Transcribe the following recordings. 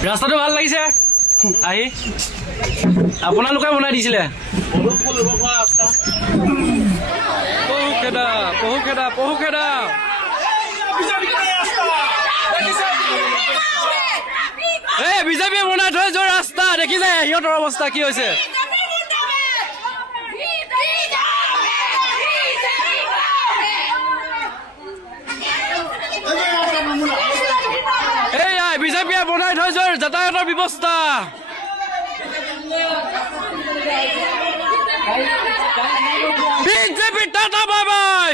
ৰাস্তাটো ভাল লাগিছে আহি আপোনালোকে বনাই দিছিলে পহুখেদা এই বিজেপিয়ে বনাই থৈ যোৱা ৰাস্তা দেখিছে সিহঁতৰ অৱস্থা কি হৈছে বিজেপিয়ে বনাই থৈ যোৱা যাতায়াতৰ ব্যৱস্থা বিজেপি টাটা বাই বাই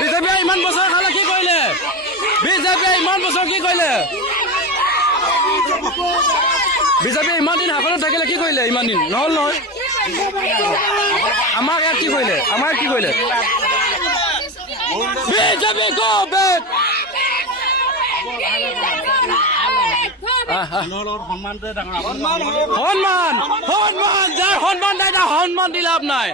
বিজেপিয়ে ইমান বছৰ খালে কি কৰিলে বিজেপিয়ে ইমান বছৰ কি কৰিলে বিজেপিয়ে ইমান দিন শাসনত থাকিলে কি কৰিলে ইমান দিন নহ'ল নহয় আমাক ইয়াত কি কৰিলে বিজেপি গো বেক সন্মান যাৰ সন্মান নাই তাৰ সন্মান দি লাভ নাই